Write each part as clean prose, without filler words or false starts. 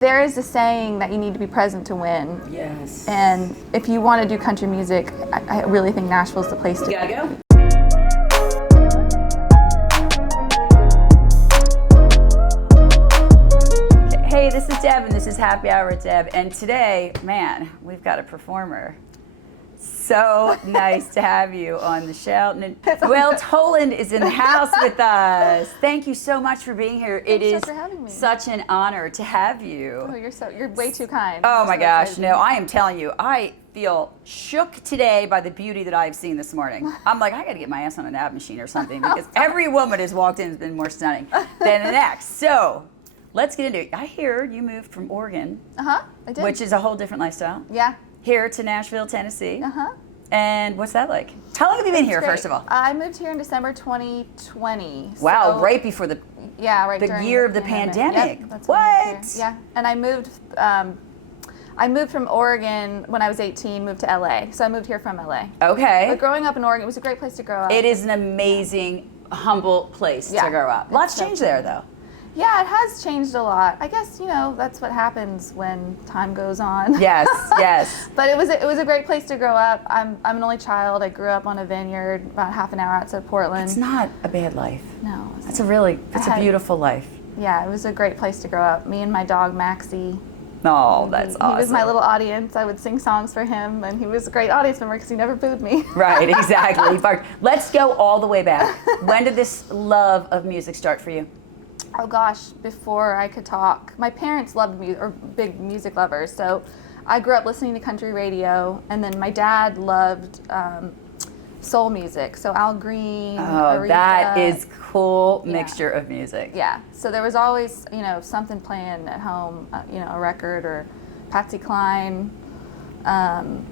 There is a saying that you need to be present to win. Yes. And if you want to do country music, I really think Nashville's the place to go. Hey, this is Deb, and this is Happy Hour with Deb. And today, man, we've got a performer. So nice to have you on the show. Noelle Toland is in the house with us. Thank you so much for being here. Thanks it is for having me. Such an honor to have you. Oh, you're way too kind. Oh my gosh, no, I am telling you, I feel shook today by the beauty that I've seen this morning. I'm like, I gotta get my ass on an ab machine or something, because every woman has walked in has been more stunning than the next. So let's get into it. I hear you moved from Oregon. I did. Which is a whole different lifestyle. Yeah. Here to Nashville, Tennessee. And what's that like? How long have you been here, first of all? I moved here in December 2020. Wow, so, right before the year of the pandemic. Yep, that's what? Yeah, and I moved from Oregon when I was 18, moved to LA. So I moved here from LA. Okay. But growing up in Oregon, it was a great place to grow up. It is an amazing, humble place to grow up. Lots changed there, though. Yeah, it has changed a lot. I guess, that's what happens when time goes on. Yes, yes. But it was a great place to grow up. I'm an only child. I grew up on a vineyard about half an hour outside of Portland. It's not a bad life. No. It's a beautiful life. Yeah, it was a great place to grow up. Me and my dog, Maxie. Oh, that's awesome. He was my little audience. I would sing songs for him, and he was a great audience member because he never booed me. Right, exactly. Let's go all the way back. When did this love of music start for you? Oh gosh, before I could talk. My parents loved music, or big music lovers, so I grew up listening to country radio, and then my dad loved soul music, so Al Green, Aretha. That is cool mixture of music. Yeah, so there was always, something playing at home, a record or Patsy Cline.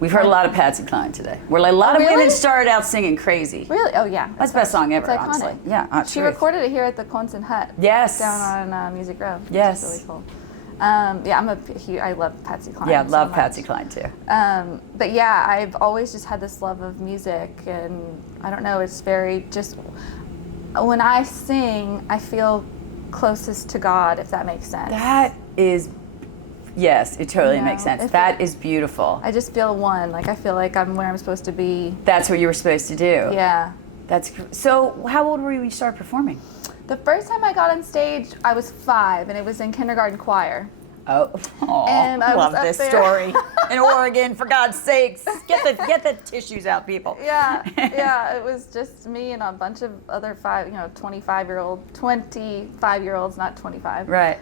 We've heard a lot of Patsy Cline today. Where a lot of women started out singing Crazy. Really? Oh yeah. That's the best song ever, it's iconic. Honestly. Yeah, she recorded it here at the Quonset Hut. Yes. Down on Music Row. Yes. Which is really cool. I love Patsy Cline. Yeah, love Patsy Cline too. But yeah, I've always just had this love of music, and I don't know, it's very just, when I sing, I feel closest to God, if that makes sense. That is, yes, it totally makes sense. That is beautiful. I just feel one, I feel like I'm where I'm supposed to be. That's what you were supposed to do. Yeah. So how old were you when you started performing? The first time I got on stage, I was 5, and it was in kindergarten choir. Oh, and I love this story. In Oregon, for God's sakes. Get the tissues out, people. Yeah, it was just me and a bunch of other 25-year-olds, not 25. Right.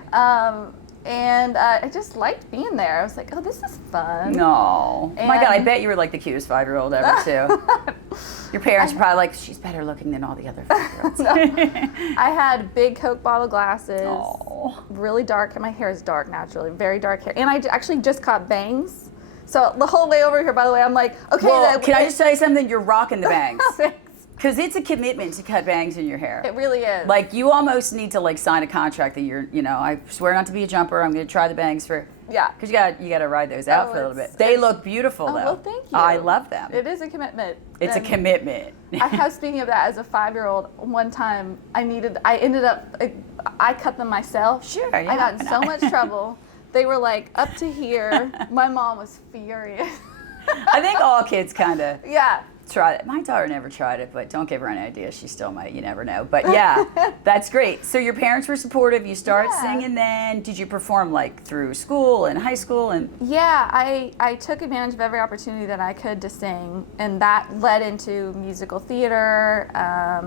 And I just liked being there. I was like, oh, this is fun. No. Oh my God, I bet you were like the cutest 5-year-old ever, too. Your parents were probably like, she's better looking than all the other 5-year-olds. No. I had big Coke bottle glasses, really dark. My hair is dark naturally, very dark hair. And I actually just cut bangs. So the whole way over here, by the way, I'm like, okay. Well, can I just tell you something? You're rocking the bangs. Because it's a commitment to cut bangs in your hair. It really is. You almost need to sign a contract that you're, I swear not to be a jumper. I'm going to try the bangs for. Yeah. Because you got to ride those out for a little bit. They look beautiful though. Well, thank you. I love them. It is a commitment. It's a commitment. Speaking of that, as a 5-year-old, one time I cut them myself. Sure. Yeah, I got in so much trouble. They were up to here. My mom was furious. I think all kids kind of. Yeah. Try it. My daughter never tried it, but don't give her any ideas. She still might. You never know. But yeah, that's great. So your parents were supportive. You started singing then. Did you perform through school and high school? Yeah, I took advantage of every opportunity that I could to sing, and that led into musical theater,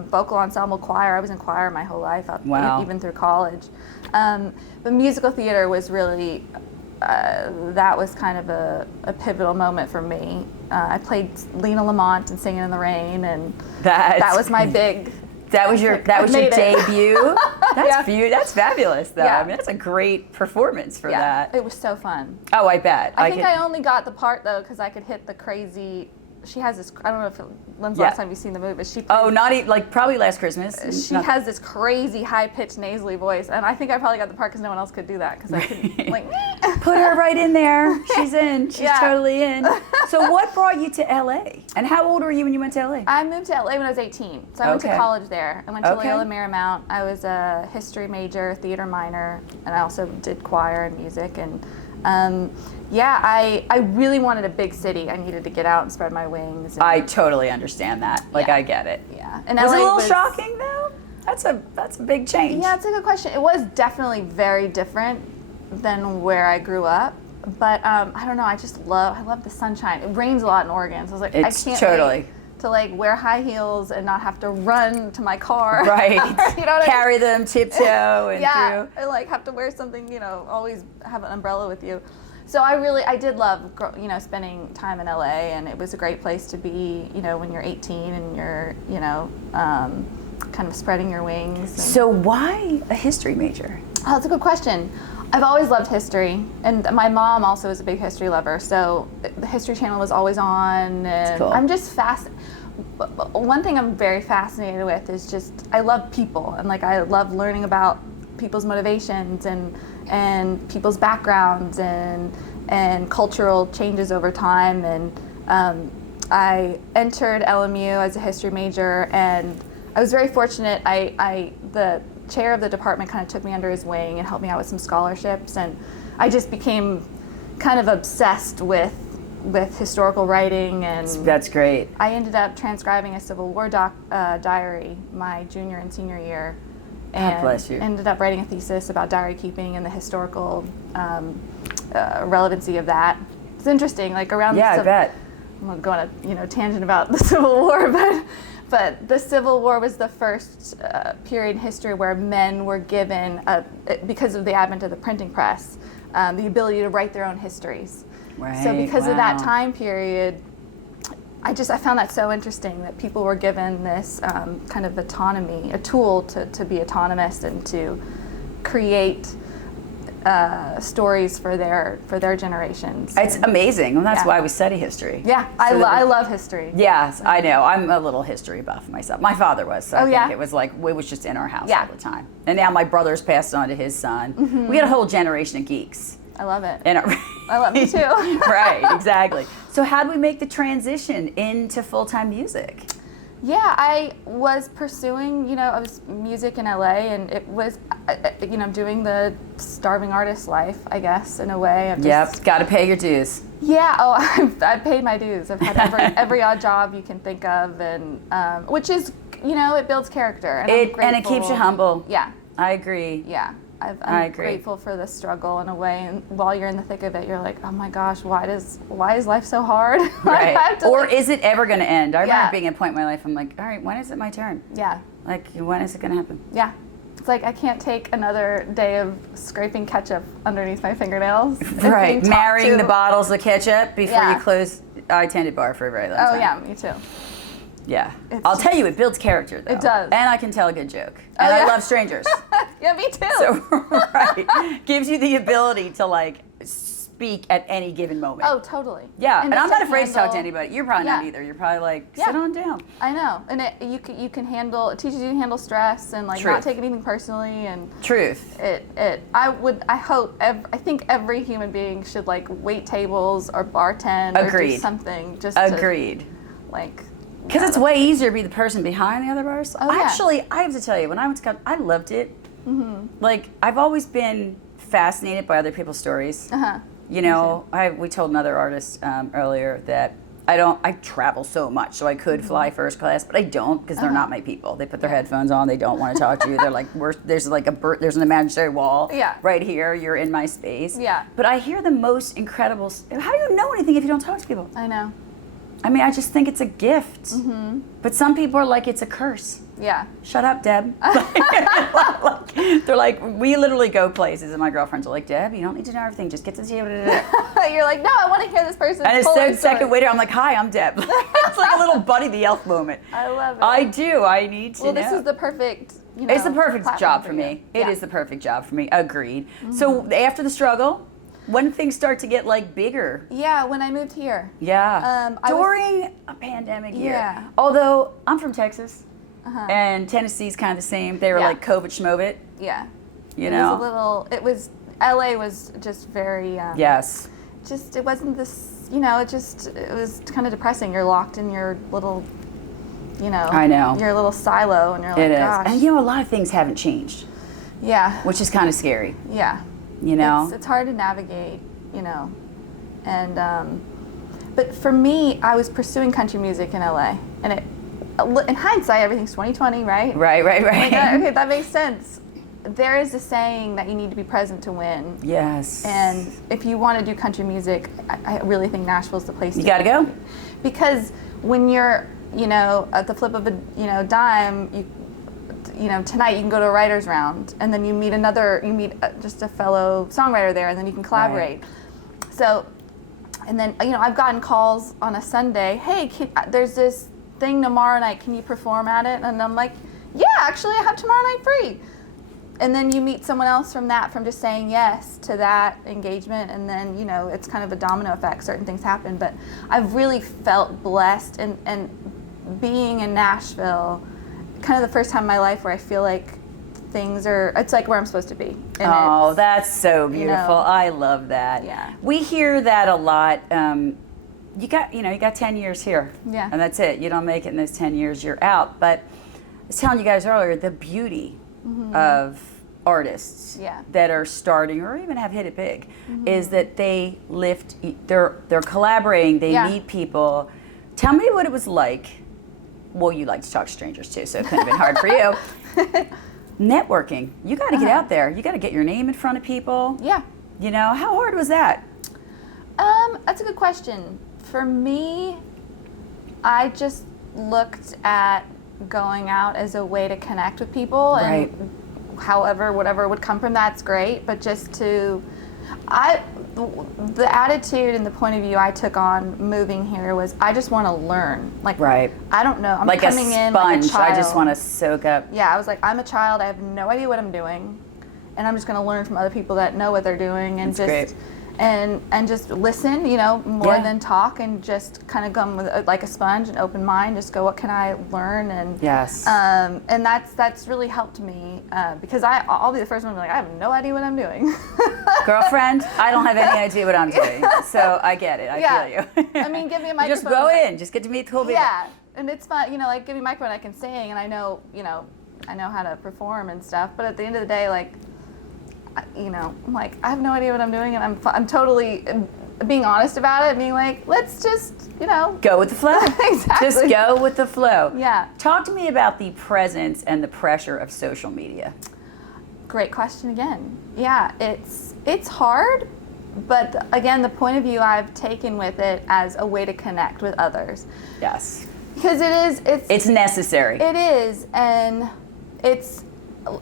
vocal ensemble, choir. I was in choir my whole life, even through college. But musical theater was really, that was kind of a pivotal moment for me. I played Lena Lamont and Singing in the Rain, and that was my big. That was your debut. That's That's fabulous, though. Yeah. I mean, that's a great performance for that. It was so fun. Oh, I bet. I think I only got the part though because I could hit the crazy. She has this. I don't know when's the last time you've seen the movie. She plays, not even probably last Christmas. She has this crazy high-pitched nasally voice, and I think I probably got the part because no one else could do that because I could put her right in there. She's in. She's totally in. So what brought you to LA? And how old were you when you went to LA? I moved to LA when I was 18. So I went to college there. I went to Loyola Marymount. I was a history major, theater minor, and I also did choir and music. And I really wanted a big city. I needed to get out and spread my wings. And, I totally understand that. Like, I get it. Yeah. And was LA it a little shocking though? That's a big change. Yeah, it's a good question. It was definitely very different than where I grew up. But I don't know. I love the sunshine. It rains a lot in Oregon, so I was like, I can't wait to like wear high heels and not have to run to my car. Right. You know what Carry them tiptoe and through. I like have to wear something. Always have an umbrella with you. So I did love spending time in LA, and it was a great place to be. When you're 18 and you're kind of spreading your wings. So why a history major? Oh, that's a good question. I've always loved history, and my mom also is a big history lover, so the History Channel was always on, and cool. I'm just one thing I'm very fascinated with is just, I love people, and like I love learning about people's motivations and people's backgrounds and cultural changes over time, and I entered LMU as a history major, and I was very fortunate. The chair of the department kind of took me under his wing and helped me out with some scholarships, and I just became kind of obsessed with historical writing, and that's great. I ended up transcribing a Civil War diary my junior and senior year, and God bless you. Ended up writing a thesis about diary keeping and the historical relevancy of that. It's interesting, like around I bet. I'm going on a tangent about the Civil War, but the Civil War was the first period in history where men were given, because of the advent of the printing press, the ability to write their own histories. Right. So because of that time period, I found that so interesting that people were given this kind of autonomy, a tool to be autonomous and to create stories for their generations. It's amazing, and that's why we study history. Yeah, I love history. Yes, I know. I'm a little history buff myself. My father was, so I think it was just in our house all the time. And now my brother's passed on to his son. Mm-hmm. We got a whole generation of geeks. I love it. I love me too. Right, exactly. So how do we make the transition into full-time music? Yeah, I was pursuing, I was music in LA, and it was, doing the starving artist life, I guess, in a way. Yep, got to pay your dues. Yeah, I've paid my dues. I've had every odd job you can think of, and which is, it builds character. And it keeps you humble. Yeah. I agree. Yeah. I'm grateful for the struggle in a way, and while you're in the thick of it, you're like, oh my gosh, why is life so hard? Right. Or is it ever going to end? I remember being at a point in my life, I'm like, all right, when is it my turn? Yeah. Like, when is it going to happen? Yeah. It's like I can't take another day of scraping ketchup underneath my fingernails. Right. Marrying the bottles of ketchup before you close. I tended bar for a very long time. Oh yeah, me too. Yeah. I'll tell you, it builds character, though. It does. And I can tell a good joke. And I love strangers. Yeah, me too. So, right. Gives you the ability to, like, speak at any given moment. Oh, totally. Yeah, and I'm not afraid to talk to anybody. You're probably not either. You're probably like, sit on down. I know. And you can handle, it teaches you to handle stress and, like, not take anything personally. And Truth. I think every human being should, like, wait tables or bartend or do something just Agreed. To, like... Because it's way easier to be the person behind the other bars. Oh, yeah. Actually, I have to tell you, when I went to college, I loved it. Mm-hmm. Like, I've always been fascinated by other people's stories. Uh-huh. We told another artist earlier that I travel so much, so I could fly first class, but I don't because they're not my people. They put their headphones on, they don't want to talk to you. They're like, there's an imaginary wall right here. You're in my space. Yeah. But I hear the most incredible. How do you know anything if you don't talk to people? I know. I mean, I just think it's a gift. Mm-hmm. But some people are like, it's a curse. Yeah. Shut up, Deb. They're like, we literally go places, and my girlfriends are like, Deb, you don't need to know everything. Just get to the table. You're like, no, I want to hear this person's And a second later, I'm like, hi, I'm Deb. It's like a little Buddy the Elf moment. I love it. I do. I need to know. Well, this is the perfect, it's the perfect job for me. It is the perfect job for me. Agreed. Mm-hmm. So after the struggle, when did things start to get, like, bigger? Yeah, when I moved here. Yeah. During a pandemic year. Yeah. Although, I'm from Texas, and Tennessee's kind of the same. They were like COVID schmovit. Yeah. You know? LA was just very... yes. Just, it wasn't this... it was kind of depressing. You're locked in your little, I know. your little silo, and you're like, It is. gosh. And a lot of things haven't changed. Yeah. Which is kind of scary. Yeah. It's hard to navigate, and but for me, I was pursuing country music in LA, and in hindsight, everything's 2020, right? Right. Like, okay, that makes sense. There is a saying that you need to be present to win. Yes. And if you want to do country music, I really think Nashville's the place to You got to go. Because when you're, at the flip of a, dime, tonight you can go to a writer's round, and then you meet just a fellow songwriter there, and then you can collaborate. Right. So, and then, I've gotten calls on a Sunday, hey, there's this thing tomorrow night, can you perform at it? And I'm like, yeah, actually I have tomorrow night free. And then you meet someone else from just saying yes to that engagement, and then, it's kind of a domino effect, certain things happen. But I've really felt blessed, and being in Nashville, kind of the first time in my life where I feel like it's like where I'm supposed to be. And that's so beautiful. I love that. Yeah. We hear that a lot. You got 10 years here. Yeah. And that's it. You don't make it in those 10 years, you're out. But I was telling you guys earlier, the beauty of artists that are starting or even have hit it big is that they they're collaborating, they meet people. Tell me what it was like. Well, you like to talk to strangers too, so it couldn't have been hard for you. Networking. You got to get out there. You got to get your name in front of people. Yeah. How hard was that? That's a good question. For me, I just looked at going out as a way to connect with people, right. And whatever would come from that's great, but just the attitude and the point of view I took on moving here was I just want to learn. Like, right. I don't know. I'm like coming a in like a sponge. child. I just want to soak up. Yeah, I was like, I'm a child. I have no idea what I'm doing, and I'm just going to learn from other people that know what they're doing, and That's great. And just listen, more than talk, and just kind of come with like a sponge, an open mind, just go, what can I learn? And yes. And that's really helped me because I'll be the first one to be like, I have no idea what I'm doing. Girlfriend, I don't have any idea what I'm doing, so I get it. I feel you. I mean, give me a microphone. You just go in, just get to meet the cool people. Yeah, and it's fun, like give me a microphone, I can sing, and I know how to perform and stuff. But at the end of the day, like, I'm like, I have no idea what I'm doing, and I'm totally being honest about it, being like, let's just, go with the flow. Exactly. Just go with the flow. Yeah. Talk to me about the presence and the pressure of social media. Great question again. Yeah, it's hard, but again, the point of view I've taken with it as a way to connect with others. Yes. Because it's necessary. It is, and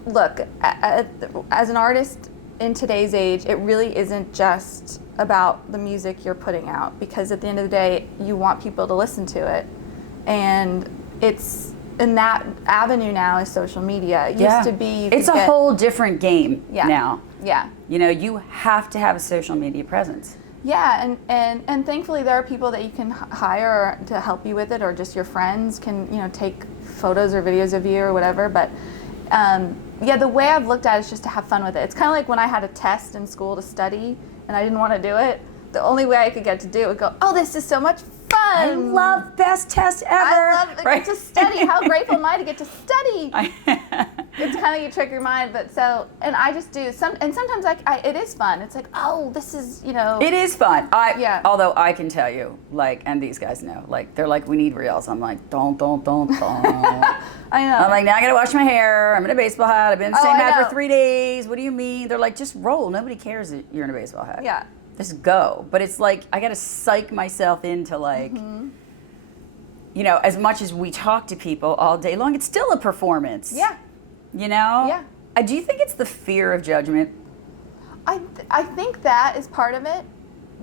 look, as an artist in today's age, it really isn't just about the music you're putting out, because at the end of the day, you want people to listen to it, and it's in that avenue now is social media. It used to be it's a whole different game now. Yeah. You have to have a social media presence. Yeah, and thankfully there are people that you can hire to help you with it, or just your friends can take photos or videos of you or whatever. But the way I've looked at it is just to have fun with it. It's kind of like when I had a test in school to study and I didn't want to do it. The only way I could get to do it would go, oh, this is so much fun. I love best test ever. I love get to study. How grateful am I to get to study? It's kind of you trick your mind, and I just do and sometimes it is fun. It's like, oh, this is It is fun. Although I can tell you, and these guys know, they're like, we need reels. I'm like, don't. I know. I'm like, now I gotta wash my hair. I'm in a baseball hat. I've been in the same hat for 3 days. What do you mean? They're like, just roll. Nobody cares that you're in a baseball hat. Yeah. Just go. But it's like, I gotta psych myself into as much as we talk to people all day long, it's still a performance. Yeah. Yeah. Do you think it's the fear of judgment? I think that is part of it,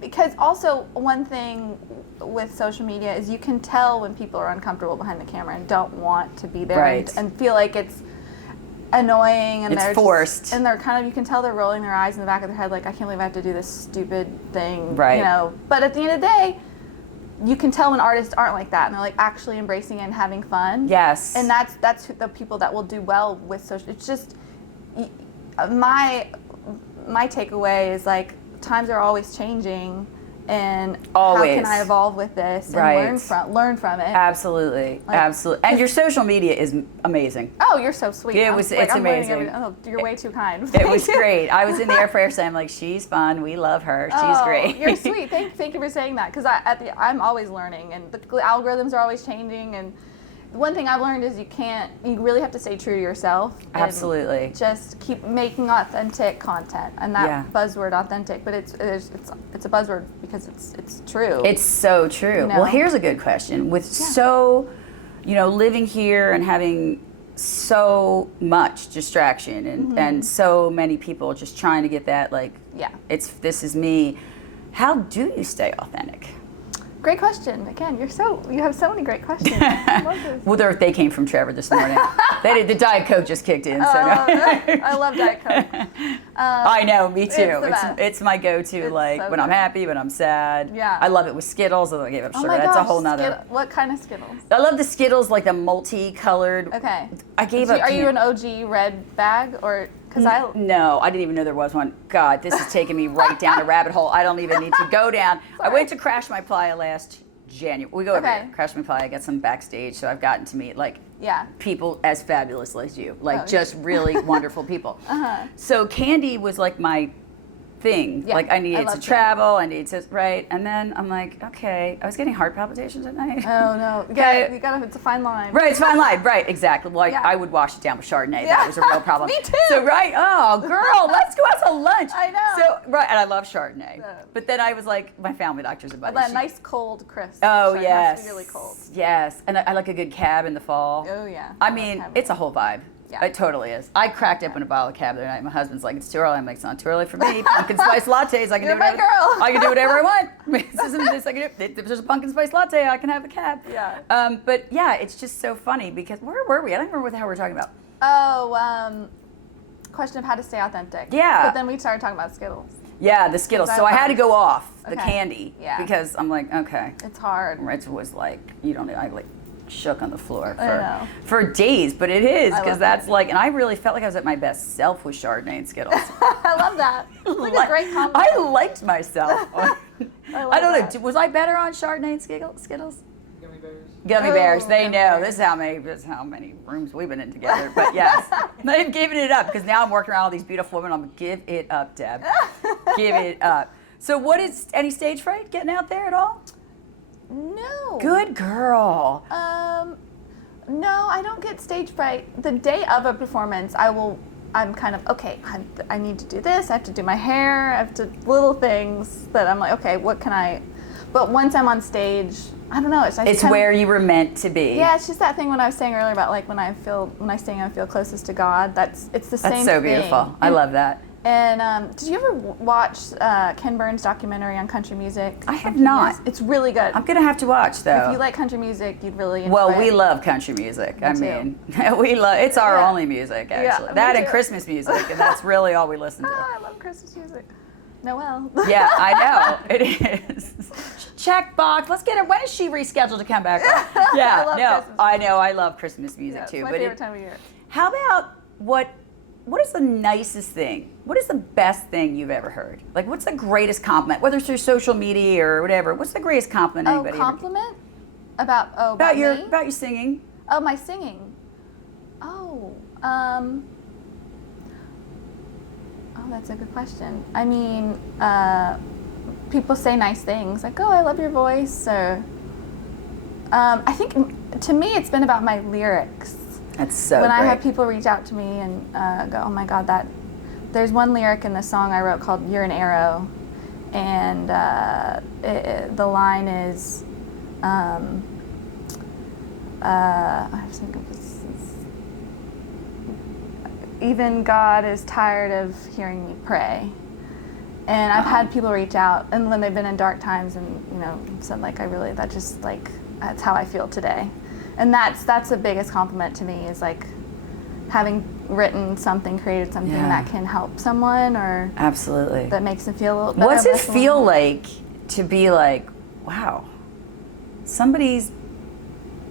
because also one thing with social media is you can tell when people are uncomfortable behind the camera and don't want to be there, right. and feel like it's annoying, and it's they're forced, and they're kind of, you can tell they're rolling their eyes in the back of their head like, I can't believe I have to do this stupid thing, right. But at the end of the day, you can tell when artists aren't like that, and they're like actually embracing it and having fun. Yes. And that's the people that will do well with social. It's just my takeaway is times are always changing, and Always. how can I evolve with this and learn from it. Absolutely, absolutely. And your social media is amazing. Oh, you're so sweet. It's amazing. You're way too kind. It was great. I was in the air for saying, I'm like, she's fun. We love her. She's great. You're sweet. Thank you for saying that, because I'm always learning, and the algorithms are always changing. And one thing I've learned is you really have to stay true to yourself. Absolutely. Just keep making authentic content, and that buzzword authentic, but it's a buzzword because it's true. It's so true. You know? Well, here's a good question. With living here and having so much distraction and so many people just trying to get that, like, this is me. How do you stay authentic? Great question. Again, you have so many great questions. I love this. Well, they came from Trevor this morning. The Diet Coke just kicked in. I love Diet Coke. I know, me too. It's it's my go-to, like so when I'm happy, when I'm sad. Yeah. I love it with Skittles, although I gave up sugar. My That's gosh, a whole nother. What kind of Skittles? I love the Skittles, like the multicolored. Okay. I gave up. Are you an OG red bag or? No, I didn't even know there was one. God, this is taking me right down a rabbit hole. I don't even need to go down. Sorry. I went to Crash My Playa last January. We go every Okay. year. Crash My Playa. I got some backstage, so I've gotten to meet people as fabulous as you, just really wonderful people. So candy was like my thing. Yeah, Like I needed to love travel, I needed to, right? And then I'm like, okay, I was getting heart palpitations at night. Oh no, it's a fine line. Right, it's fine line. Right, exactly. Well, I would wash it down with Chardonnay. That was a real problem. Me too. So, right, oh, girl, let's go out to lunch. I know. So, right, and I love Chardonnay. But then I was like, my family doctor's a buddy. That nice cold crisp. Oh, Chardonnay yes. has to be really cold. Yes, and I like a good cab in the fall. Oh, yeah. I mean, it's a whole vibe. Yeah. It totally is. I cracked open a bottle of cab the other night. My husband's like, it's too early. I'm like, it's not too early for me. Pumpkin spice lattes. I can You're do whatever. my girl. I can do whatever I want. If there's a pumpkin spice latte, I can have a cab. Yeah. But yeah, it's just so funny because where were we? I don't remember what the hell we were talking about. Oh, question of how to stay authentic. Yeah. But then we started talking about Skittles. Yeah, the Skittles. So I had to go off the Okay. candy Yeah. because I'm like, okay. It's hard. Rich was like, you don't know, I like shook on the floor I know. for days, but it is I because love that's candy. like, and I really felt like I was at my best self with Chardonnay and Skittles. I love that. It's like a great compliment. I liked myself. I don't that. know. Was I better on Chardonnay and Skittles? Gummy bears. Gummy Oh, bears. They gummy know. bears. This is how many rooms we've been in together. But yes, they've given it up because now I'm working around all these beautiful women. I'm like, give it up, Deb. Give it up. So, what is any stage fright getting out there at all? No. Good girl. No, I don't get stage fright. The day of a performance, I'm kind of, okay, I need to do this, I have to do my hair, I have to, little things that I'm like, okay, but once I'm on stage, I don't know. It's where you were meant to be. Yeah, it's just that thing when I was saying earlier about like when I sing, I feel closest to God. It's the same thing. That's so beautiful. I love that. And did you ever watch Ken Burns' documentary on country music? I have not. It's really good. I'm gonna have to watch though. If you like country music, you'd really enjoy Well, it. we love country music. Me I too. mean, it's our Yeah. only music actually. Yeah, me That and too. Christmas music, and that's really all we listen to. I love Christmas music. Noelle. Yeah, I know. It is. Check box. Let's get her. When is she rescheduled to come back? Yeah, I love no, Christmas I know. I love Christmas music Yeah, too. it's my but favorite time of year. How about what is the nicest thing? What is the best thing you've ever heard? Like, what's the greatest compliment? Whether it's through social media or whatever. What's the greatest compliment Oh, anybody compliment? About me? about your singing? Oh, my singing. Oh, that's a good question. I mean, people say nice things like, "Oh, I love your voice," or I think to me it's been about my lyrics. That's so When great. I have people reach out to me and go, "Oh my God, there's one lyric in the song I wrote called "You're an Arrow," and the line is, I have to think of this. Even God is tired of hearing me pray. And I've had people reach out, and when they've been in dark times, and said like, that's how I feel today. And that's the biggest compliment to me is like having written something, created something that can help someone or Absolutely. that makes them feel a little better. What's it feel like to be like, wow, somebody's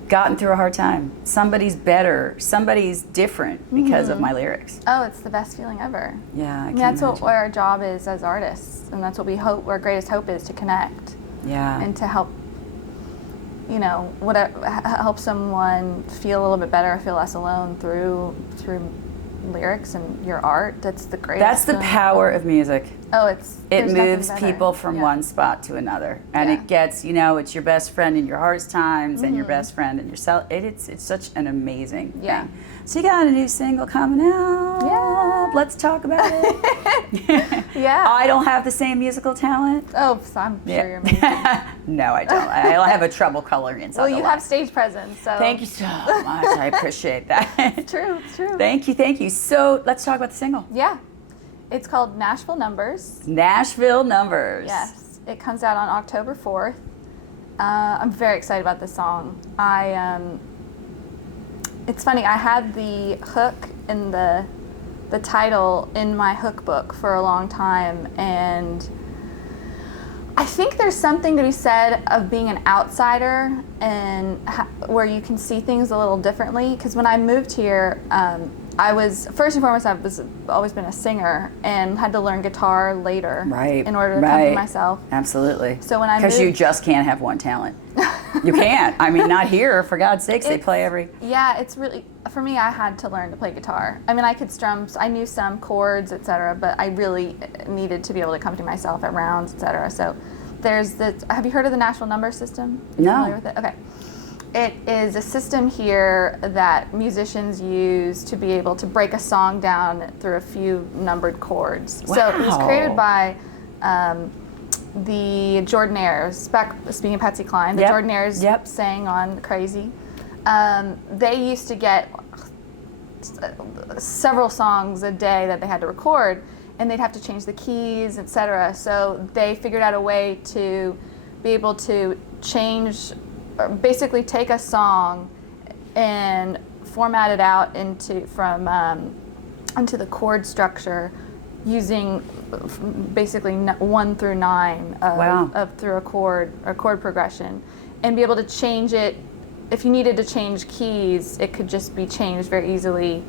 gotten through a hard time. Somebody's better. Somebody's different because of my lyrics. Oh, it's the best feeling ever. Yeah, And that's what our job is as artists, and that's what we hope. Our greatest hope is to connect. Yeah. And to help, help someone feel a little bit better, feel less alone through lyrics and your art. That's the greatest. That's the power of music. Oh, it moves people from one spot to another, and it gets, it's your best friend in your hardest times and your best friend in yourself. It's such an amazing thing. So you got a new single coming out. Yeah. Let's talk about it. Yeah. I don't have the same musical talent. Oh, so I'm sure you're amazing. No, I don't. I have a trouble coloring inside. Well, you have stage presence, so. Thank you so much. I appreciate that. It's true. It's true. Thank you. So let's talk about the single. Yeah. It's called Nashville Numbers. Nashville Numbers. Yes. It comes out on October 4th. I'm very excited about this song. It's funny, I had the hook and the title in my hook book for a long time, and I think there's something to be said of being an outsider and where you can see things a little differently. Because when I moved here, I was, first and foremost, I've always been a singer and had to learn guitar later in order to accompany myself. Absolutely. So when I moved, because you just can't have one talent. You can't. I mean, not here, for God's sakes. They play every... Yeah, it's really, for me, I had to learn to play guitar. I mean, I could strum, I knew some chords, etc., but I really needed to be able to accompany myself at rounds, etc. So there's have you heard of the Nashville Number System? No. Familiar with it? Okay. It is a system here that musicians use to be able to break a song down through a few numbered chords. Wow. So it was created by the Jordanaires, back speaking of Patsy Cline, the Jordanaires sang on Crazy. They used to get several songs a day that they had to record, and they'd have to change the keys, etc. So they figured out a way to be able to change, basically take a song and format it out into the chord structure using basically 1 through 9 through a chord progression, and be able to change it. If you needed to change keys, it could just be changed very easily.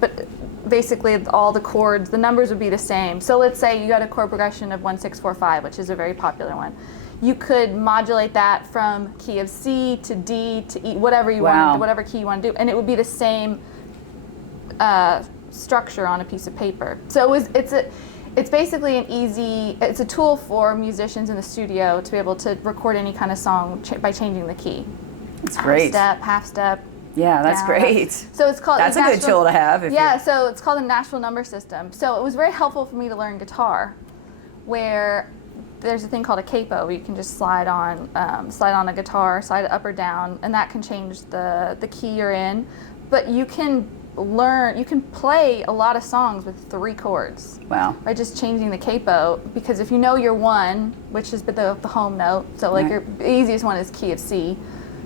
But basically all the chords, the numbers would be the same. So let's say you got a chord progression of 1, 6, 4, 5, which is a very popular one. You could modulate that from key of C to D to E, whatever you want, whatever key you want to do, and it would be the same structure on a piece of paper. So it's basically it's a tool for musicians in the studio to be able to record any kind of song by changing the key. That's great. Half step. Yeah, that's great. So it's called. That's a good tool to have. So it's called the Nashville Number System. So it was very helpful for me to learn guitar, where there's a thing called a capo where you can just slide on a guitar, slide it up or down, and that can change the key you're in. But you can play a lot of songs with 3 chords. Wow. By just changing the capo, because if you know your 1, which is the home note, so like your easiest one is key of C,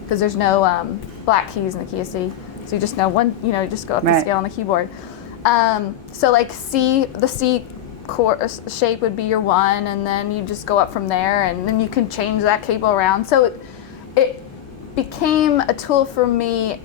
because there's no black keys in the key of C. So you just know 1, you just go up the scale on the keyboard. So like C, the C chord shape would be your 1, and then you just go up from there, and then you can change that capo around. So it became a tool for me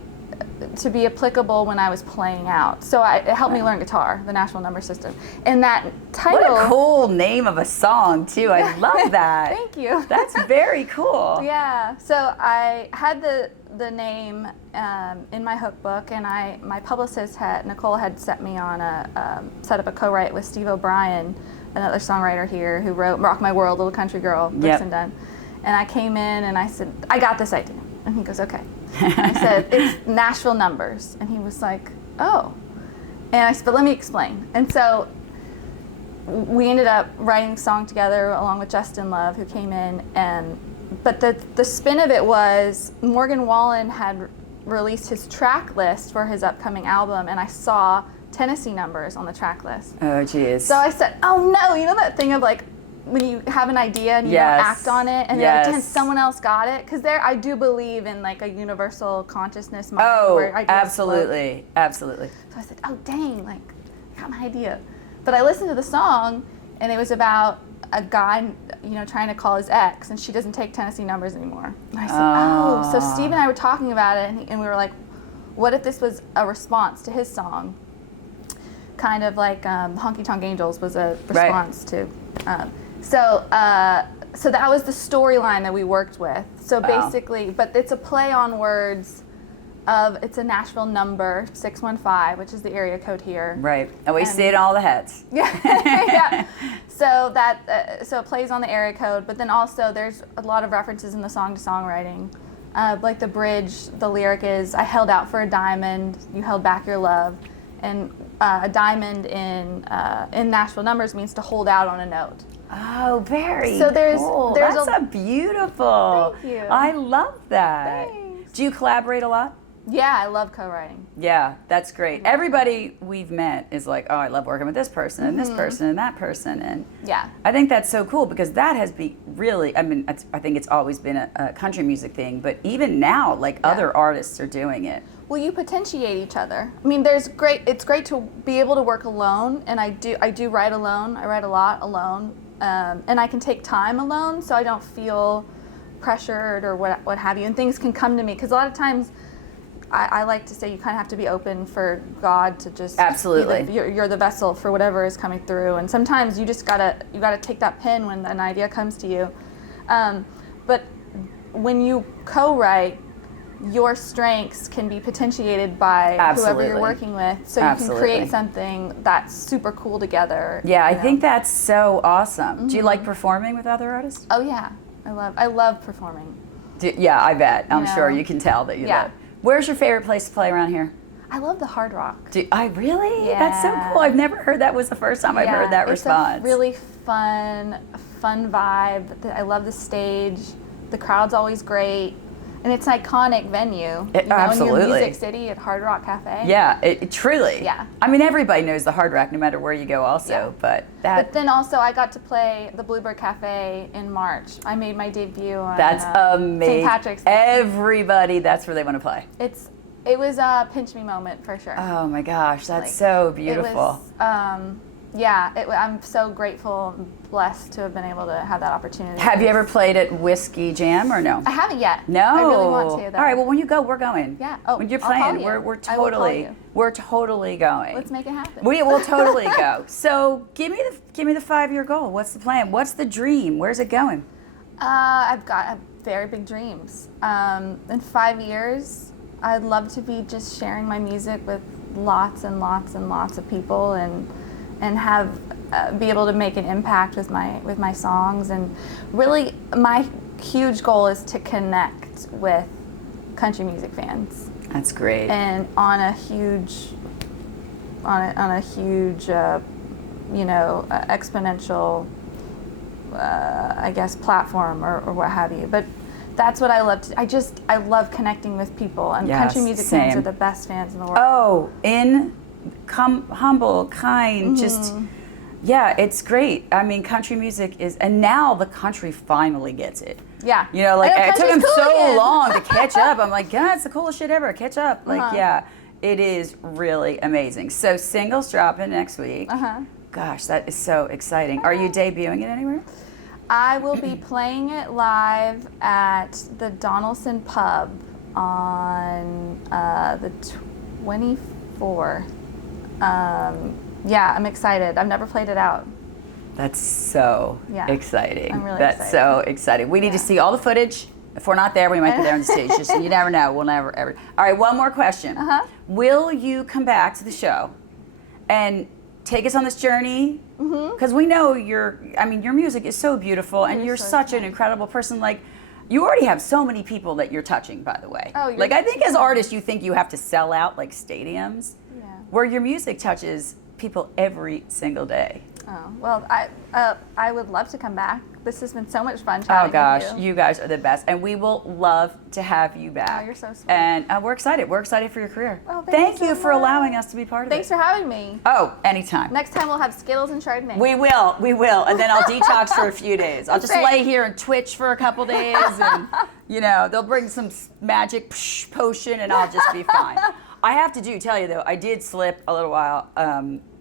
to be applicable when I was playing out. So it helped me learn guitar, the Nashville Number System. And that title... What a cool name of a song, too. I love that. Thank you. That's very cool. Yeah. So I had the name in my hook book, and my publicist, Nicole, had set me on set up a co-write with Steve O'Brien, another songwriter here, who wrote Rock My World, Little Country Girl, Brooks and Dunn. And I came in and I said, I got this idea. And he goes, okay. I said, it's Nashville Numbers. And he was like, oh. And I said, but let me explain. And so we ended up writing the song together along with Justin Love, who came in. But the spin of it was Morgan Wallen had released his track list for his upcoming album, and I saw Tennessee Numbers on the track list. Oh, geez. So I said, oh no, you know that thing of like, when you have an idea and you don't act on it, and you're like, damn, someone else got it. Because I do believe in like a universal consciousness mind. Where ideas absolutely, absolutely. So I said, oh dang, like I got my idea. But I listened to the song, and it was about a guy, trying to call his ex, and she doesn't take Tennessee numbers anymore. And I said, So Steve and I were talking about it, and we were like, what if this was a response to his song? Kind of like Honky Tonk Angels was a response to. So that was the storyline that we worked with. So basically, but it's a play on words it's a Nashville number, 615, which is the area code here. Right. And we see it in all the heads. Yeah. Yeah. So so it plays on the area code, but then also there's a lot of references in the song to songwriting. Like the bridge, the lyric is, I held out for a diamond, you held back your love. And a diamond in Nashville Numbers means to hold out on a note. Oh, very cool. That's a beautiful. Thank you. I love that. Thanks. Do you collaborate a lot? Yeah, I love co-writing. Yeah, that's great. Everybody we've met is like, oh, I love working with this person and this person and that person. And yeah, I think that's so cool because that has been really, I think it's always been a country music thing, but even now, like other artists are doing it. Well, you potentiate each other. I mean, it's great to be able to work alone, and I do write alone. I write a lot alone, and I can take time alone, so I don't feel pressured or what have you, and things can come to me, because a lot of times I like to say you kind of have to be open for God to just absolutely you're the vessel for whatever is coming through, and sometimes you just gotta take that pen when an idea comes to you, but when you co-write, your strengths can be potentiated by whoever you're working with, so you can create something that's super cool together. Yeah, I think that's so awesome. Do you like performing with other artists? Oh yeah, I love performing. Yeah, I bet. I'm sure you can tell that you love. Where's your favorite place to play around here? I love the Hard Rock. I really? Yeah. That's so cool. I've never heard that. Was the first time I've heard that response. It's a really fun vibe. I love the stage. The crowd's always great. And it's an iconic venue. Absolutely. In your Music City at Hard Rock Cafe. Yeah, it truly. Yeah. I mean, everybody knows the Hard Rock no matter where you go also, but then also I got to play the Bluebird Café in March. I made my debut on That's amazing. St. Patrick's Day. Everybody, that's where they want to play. It was a pinch me moment for sure. Oh my gosh, that's so beautiful. It was, I'm so grateful and blessed to have been able to have that opportunity. Have you ever played at Whiskey Jam or no? I haven't yet. No. I really want to though. All right, well when you go, we're going. Yeah. Oh, when you're I'll call playing, you. we're totally going. Let's make it happen. We will totally go. So give me the 5-year goal. What's the plan? What's the dream? Where's it going? I've got very big dreams. In 5 years, I'd love to be just sharing my music with lots and lots and lots of people, and have be able to make an impact with my songs. And really, my huge goal is to connect with country music fans. That's great. And on a huge, exponential, I guess, platform or what have you. But that's what I love. I love connecting with people, and country music fans are the best fans in the world. Oh, humble, kind, just. Yeah, it's great. I mean, country music is, and now the country finally gets it. Yeah. You know, like it took them so again. long to catch up. I'm like, God, it's the coolest shit ever. Catch up. Like, yeah, it is really amazing. So singles dropping next week. Gosh, that is so exciting. Are you debuting it anywhere? I will be playing it live at the Donaldson Pub on the 24th. Yeah, I'm excited. I've never played it out. That's so exciting. I'm really excited. So exciting. We need to see all the footage. If we're not there, we might be there on the stage. Just you never know. We'll never ever. All right, one more question. Will you come back to the show and take us on this journey? Because we know your music is so beautiful, and you're such an incredible person. Like, you already have so many people that you're touching, by the way. Oh, like, I think as artists, you think you have to sell out like stadiums, where your music touches people every single day. Oh, well, I would love to come back. This has been so much fun chatting with you guys are the best, and we will love to have you back. Oh, you're so sweet. And we're excited. We're excited for your career. Oh, thank you so for much. allowing us to be part of it. Thanks for having me. Oh, anytime. Next time we'll have Skittles and Chardonnay. We will, and then I'll detox for a few days. I'll just lay here and twitch for a couple days, and they'll bring some magic potion, and I'll just be fine. I have to tell you though, I did slip a little while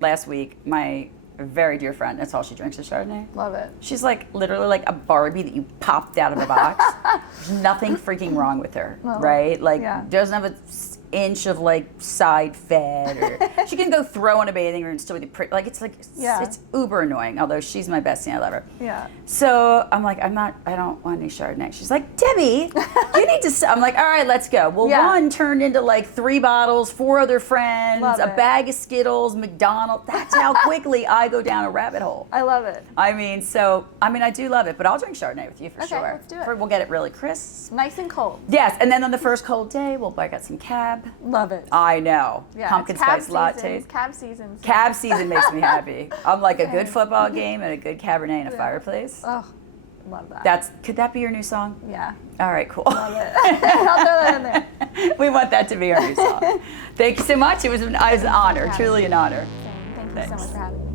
last week. My a very dear friend. That's all she drinks is Chardonnay. Love it. She's like literally like a Barbie that you popped out of a box. There's nothing freaking wrong with her, right? Like doesn't have an inch of like side fed, or she can go throw in a bathing room and still be pretty. Like it's uber annoying. Although she's my bestie, I love her. Yeah. So I'm like, I don't want any Chardonnay. She's like, Debbie, you need to. I'm like, all right, let's go. Well, one turned into like 3 bottles, 4 other friends, a bag of Skittles, McDonald's. That's how quickly I go down a rabbit hole. I love it. I mean, I do love it, but I'll drink Chardonnay with you for sure. Let's do it. We'll get it really crisp. Nice and cold. Yes, and then on the first cold day, we'll break out some cab. Love it. I know. Yeah, pumpkin spice lattes. Cab season. Cab season makes me happy. I'm like a good football game and a good Cabernet in a fireplace. Oh, love that. Could that be your new song? Yeah. All right, cool. Love it. I'll throw that in there. We want that to be our new song. Thank you so much. It was an honor, truly an honor. Thank you so much for having me.